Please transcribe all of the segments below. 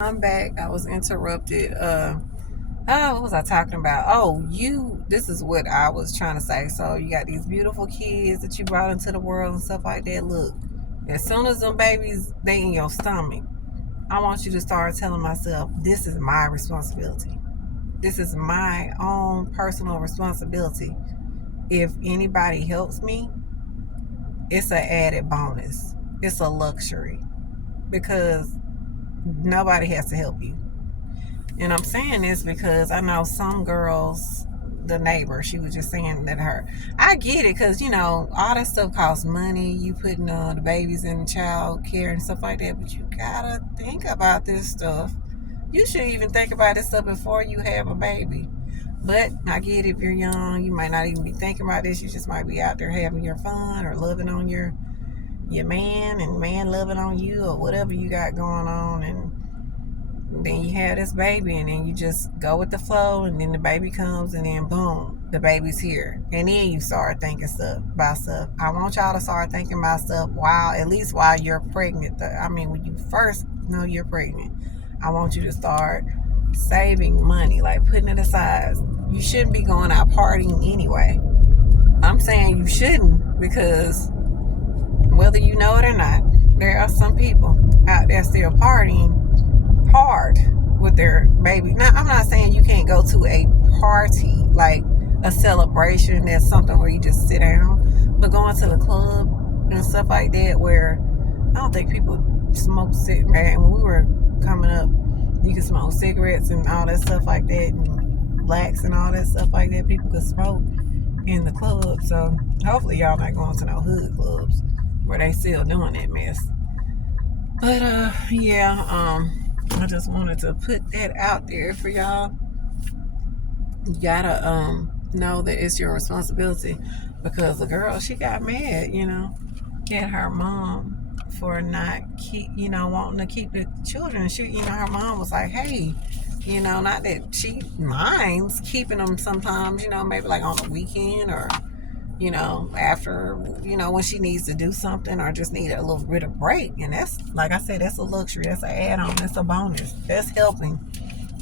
I'm back. I was interrupted. What was I talking about? Oh, this is what I was trying to say. So you got these beautiful kids that you brought into the world and stuff like that. Look, as soon as them babies they in your stomach, I want you to start telling myself, this is my responsibility. This is my own personal responsibility. If anybody helps me, it's an added bonus. It's a luxury because nobody has to help you. And I'm saying this because I know some girls, the neighbor, she was just saying that I get it because, all that stuff costs money. You putting the babies in child care and stuff like that, but you gotta think about this stuff. You should even think about this stuff before you have a baby. But I get it, if you're young, you might not even be thinking about this. You just might be out there having your fun or loving on your man and man loving on you or whatever you got going on. And then you have this baby and then you just go with the flow and then the baby comes and then boom, the baby's here. And then you start thinking about stuff. I want y'all to start thinking about stuff at least while you're pregnant. When you first know you're pregnant, I want you to start saving money, like putting it aside. You shouldn't be going out partying anyway. I'm saying you shouldn't because whether you know it or not, there are some people out there still partying hard with their baby. Now, I'm not saying you can't go to a party, like a celebration, that's something where you just sit down, but going to the club and stuff like that, where I don't think people smoke cigarettes. When we were coming up, you could smoke cigarettes and all that stuff like that, and blacks and all that stuff like that. People could smoke in the club. So hopefully y'all not going to no hood clubs where they still doing that mess. But I just wanted to put that out there for y'all. You gotta know that it's your responsibility because the girl, she got mad, at her mom for not wanting to keep the children. Her mom was like, hey, not that she minds keeping them sometimes, maybe like on the weekend or after, when she needs to do something or just need a little bit of break. And that's, like I said, that's a luxury. That's an add-on. That's a bonus. That's helping.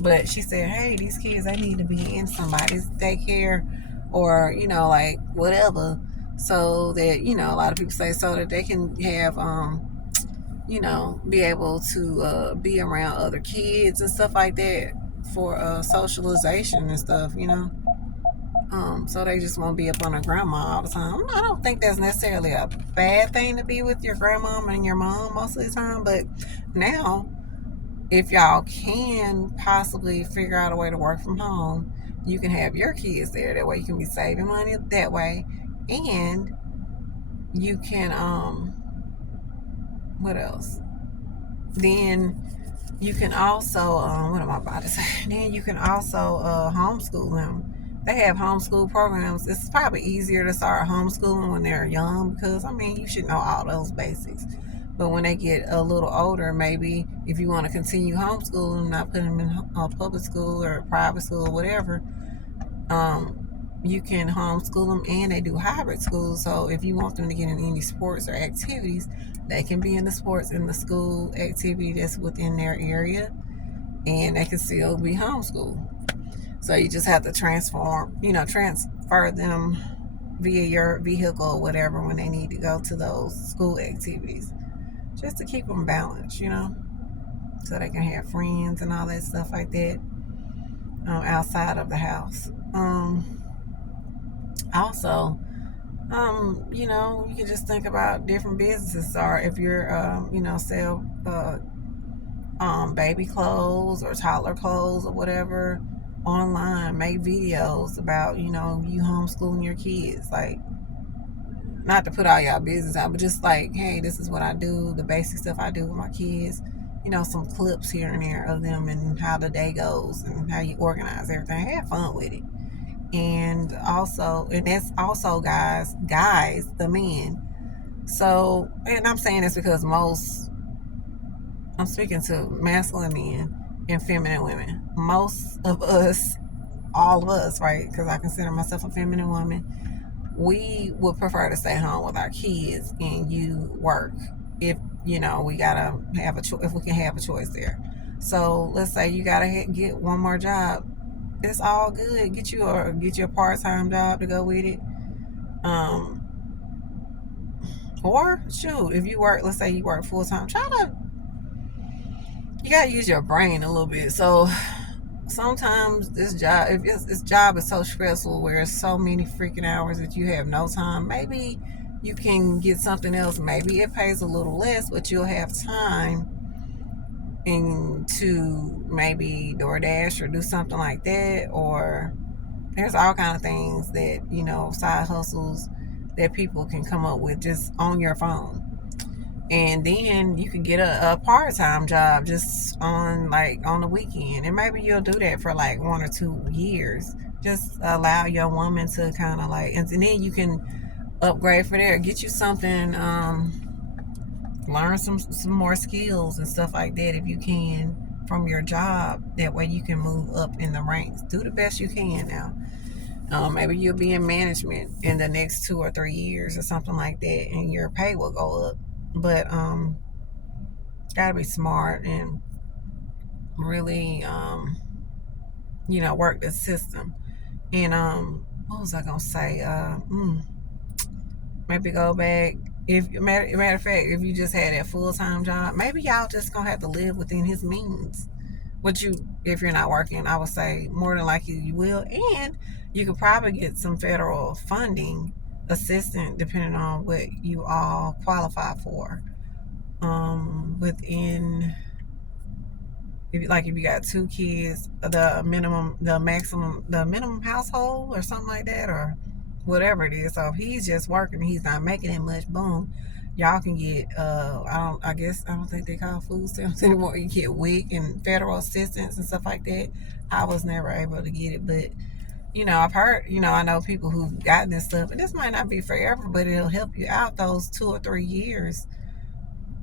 But she said, hey, these kids, they need to be in somebody's daycare or, like whatever. So that, a lot of people say so that they can have, be able to be around other kids and stuff like that for socialization and stuff. So they just won't be up on their grandma all the time. I don't think that's necessarily a bad thing to be with your grandmom and your mom most of the time. But now, if y'all can possibly figure out a way to work from home, you can have your kids there. That way you can be saving money that way. And you can, what else? Then you can also, what am I about to say? Then you can also homeschool them. They have homeschool programs. It's probably easier to start homeschooling when they're young because, you should know all those basics. But when they get a little older, maybe if you want to continue homeschooling, not put them in public school or private school or whatever, you can homeschool them, and they do hybrid schools. So if you want them to get in any sports or activities, they can be in the sports in the school activity that's within their area, and they can still be homeschooled. So you just have to transfer them via your vehicle or whatever when they need to go to those school activities, just to keep them balanced, so they can have friends and all that stuff like that outside of the house. Also, you can just think about different businesses, or if you're, sell baby clothes or toddler clothes or whatever online, make videos about, you homeschooling your kids. Like, not to put all y'all business out, but just like, hey, this is what I do, the basic stuff I do with my kids. Some clips here and there of them and how the day goes and how you organize everything. Have fun with it. And that's also guys, the men. So, and I'm saying this because I'm speaking to masculine men and feminine women. Most of us, all of us, right? Because I consider myself a feminine woman. We would prefer to stay home with our kids and you work if we gotta have if we can have a choice there. So let's say you gotta get one more job. It's all good. Get you a part-time job to go with it. Um, or shoot, if you work, let's say you work full-time, you gotta use your brain a little bit. So sometimes if this job is so stressful where it's so many freaking hours that you have no time, maybe you can get something else. Maybe it pays a little less, but you'll have time and to maybe DoorDash or do something like that. Or there's all kind of things that, side hustles that people can come up with just on your phone. And then you could get a part-time job just on the weekend, and maybe you'll do that for like 1 or 2 years. Just allow your woman to kind of like, and then you can upgrade for there, get you something, learn some more skills and stuff like that if you can from your job. That way you can move up in the ranks. Do the best you can now. Maybe you'll be in management in the next 2 or 3 years or something like that, and your pay will go up. But gotta be smart and really, work the system. And what was I gonna say? Maybe go back. If matter of fact, if you just had that full time job, maybe y'all just gonna have to live within his means. What you, if you're not working, I would say more than likely you will, and you could probably get some federal funding assistance depending on what you all qualify for. Within, if you got 2 kids, the minimum household or something like that, or whatever it is. So if he's just working, he's not making that much. Boom, y'all can get I don't think they call food stamps anymore. You get WIC and federal assistance and stuff like that. I was never able to get it, but I've heard, I know people who've gotten this stuff, and this might not be forever, but it'll help you out those 2 or 3 years,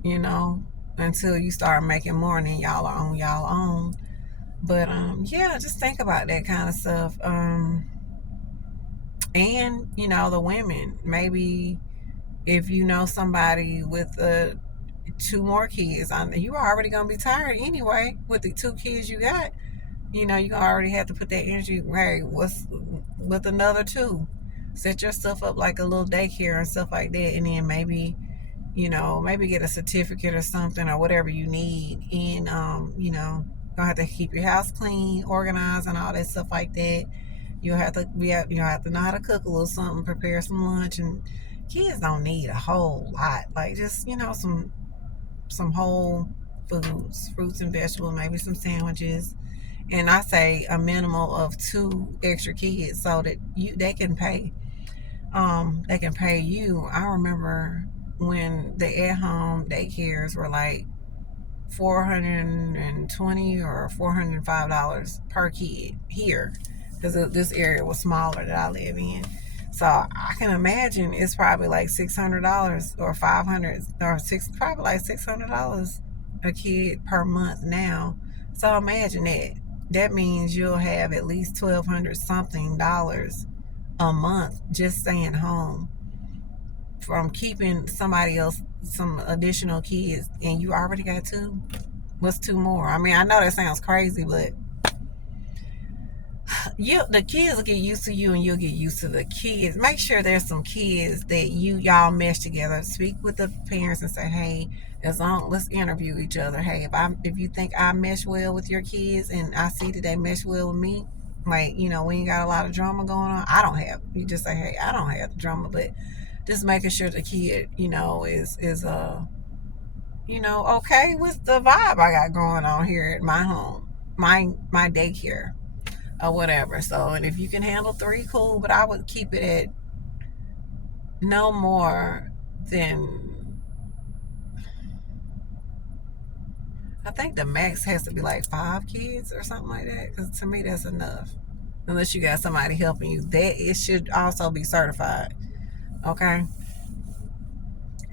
you know, until you start making more and then y'all are on y'all own. But yeah, just think about that kind of stuff. And the women, maybe if you know somebody with 2 more kids, you are already gonna be tired anyway with the 2 kids you got. You gonna already have to put that energy. Hey, what's with another two? Set your stuff up like a little daycare and stuff like that, and then maybe get a certificate or something or whatever you need. And gonna have to keep your house clean, organized, and all that stuff like that. You'll have to know how to cook a little something, prepare some lunch. And kids don't need a whole lot. Like, just some whole foods, fruits and vegetables, maybe some sandwiches. And I say a minimum of 2 extra kids so that they can pay. They can pay you. I remember when the at-home daycares were like $420 or $405 per kid here, because this area was smaller that I live in. So I can imagine it's probably like $600 or 500 or probably like $600 a kid per month now. So imagine that. That means you'll have at least $1,200 something dollars a month just staying home from keeping somebody else some additional kids, and you already got 2. What's 2 more? I mean, I know that sounds crazy, but the kids will get used to you and you'll get used to the kids. Make sure there's some kids that y'all mesh together. Speak with the parents and say, hey, let's interview each other. Hey, if you think I mesh well with your kids and I see that they mesh well with me, like, we ain't got a lot of drama going on. You just say, hey, I don't have the drama, but just making sure the kid, is okay with the vibe I got going on here at my home, my daycare or whatever. So, and if you can handle 3, cool, but I would keep it at no more than, I think the max has to be like 5 kids or something like that, because to me that's enough. Unless you got somebody helping you, that it should also be certified. Okay.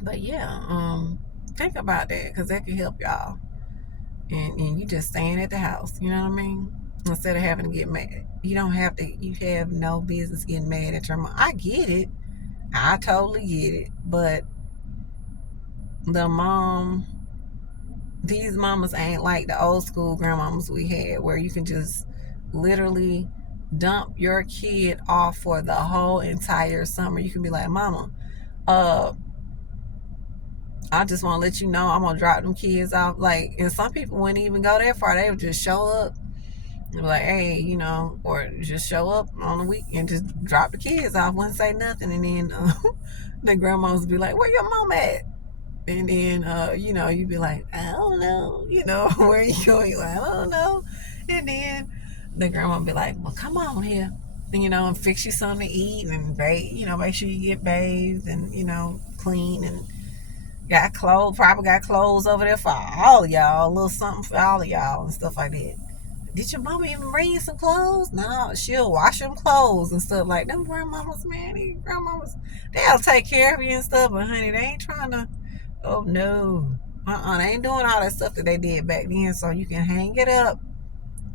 But yeah, think about that, because that can help y'all. And you just staying at the house, you know what I mean? Instead of having to get mad. You have no business getting mad at your mom. I get it. I totally get it. But the mom These mamas ain't like the old school grandmamas we had, where you can just literally dump your kid off for the whole entire summer. You can be like, mama, uh I just want to let you know I'm gonna drop them kids off. Like, and some people wouldn't even go that far. They would just show up and be like, hey, or just show up on the week and just drop the kids off, wouldn't say nothing. And then the grandmas would be like, where your mom at? And then you'd be like, I don't know, where you going? You're like, I don't know. And then the grandma would be like, well, come on here, and fix you something to eat and bathe, make sure you get bathed and clean and got clothes, probably got clothes over there for all of y'all, a little something for all of y'all and stuff like that. Did your mama even bring you some clothes? No, she'll wash them clothes and stuff like them. Grandmamas, man, these grandmamas, they'll take care of you and stuff, but honey, they ain't trying to. Oh no, they ain't doing all that stuff that they did back then. So you can hang it up.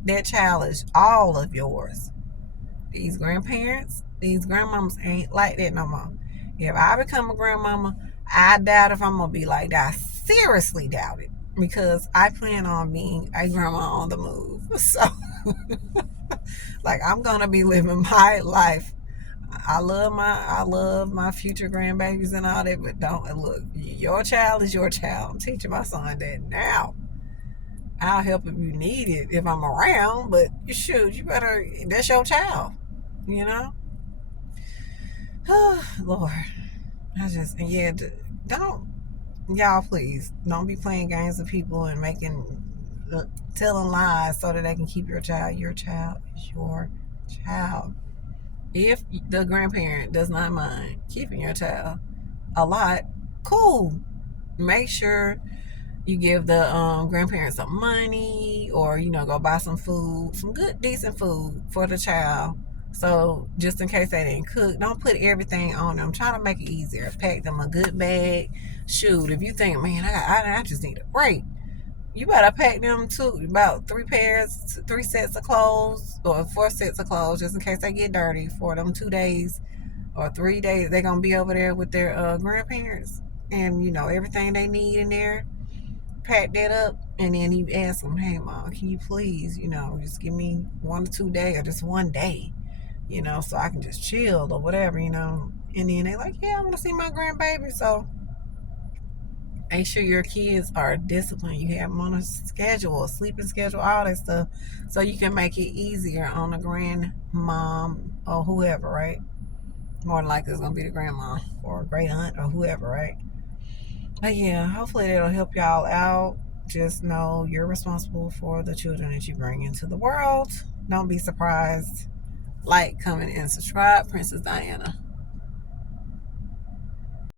That child is all of yours. These grandparents, these grandmamas ain't like that no more. If I become a grandmama, I doubt if I'm gonna be like that. I seriously doubt it, because I plan on being a grandma on the move. So, like, I'm gonna be living my life. I love my future grandbabies and all that, but don't look. Your child is your child. I'm teaching my son that now. I'll help if you need it if I'm around, but shoot, you better. That's your child, you know. Lord, don't y'all please don't be playing games with people and telling lies so that they can keep your child. Your child is your child. If the grandparent does not mind keeping your child a lot, cool. Make sure you give the grandparents some money, or go buy some food, some good decent food for the child. So just in case they didn't cook, don't put everything on them. Try to make it easier. Pack them a good bag. Shoot, if you think, man, I just need a break, you better pack them too, about 3 sets of clothes, or 4 sets of clothes, just in case they get dirty for them 2 days or 3 days. They're gonna be over there with their grandparents, and everything they need in there. Pack that up, and then you ask them, hey mom, can you please just give me 1 or 2 days, or just one day, so I can just chill or whatever, and then they like, yeah, I'm gonna see my grandbaby. So make sure your kids are disciplined. You have them on a schedule, a sleeping schedule, all that stuff, so you can make it easier on the grandmom or whoever, right? More than likely it's gonna be the grandma or great aunt or whoever, right? But yeah, hopefully that'll help y'all out. Just know you're responsible for the children that you bring into the world. Don't be surprised. Like, comment, and subscribe. Princess Diana.